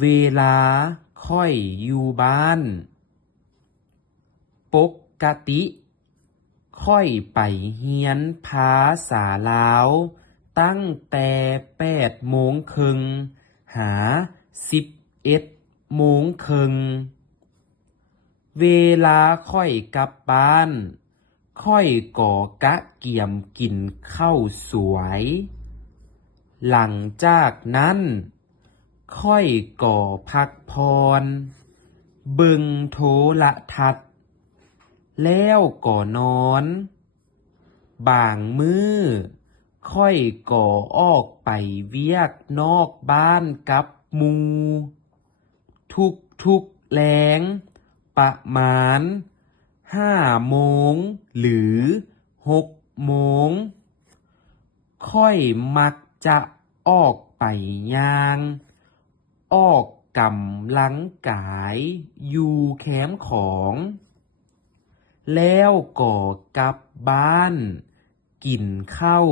เวลาค่อยอยู่บ้านปกติค่อยไปเรียนภาษาลาวตั้งแต่8:30หา11:30เวลาค่อยกลับบ้านค่อยก็กะเกียมกินข้าวสวยหลังจากนั้นค่อยก็พักพรเบิ่งโทรทัศน์แล้วก็นอนบางมื้อค่อยก็ออกไปเวียกนอกบ้านกับหมู่ทุกแลงประมาณ5 โมงหรือ6 โมงค่อยมักจะออกไปย่างออกกำลังกายอยู่แคมป์ของแล้วก็กลับบ้านกินข้าว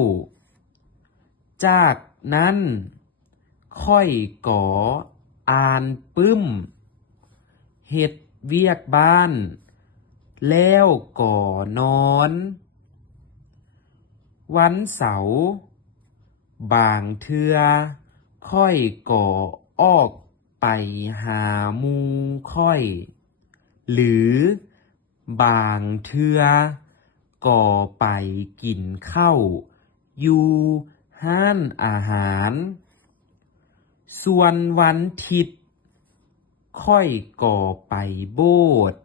จากนั้นค่อยก็อ่านปึ้มเฮ็ดเวียกบ้านแล้วก็นอนวันเสาร์บางเทื่อค่อยก็ออกไปหาหมู่ค่อยหรือบางเทื่อก็ไปกินข้าวอยู่ร้านอาหารส่วนวันอาทิตย์ค่อยก็ไปโบสถ์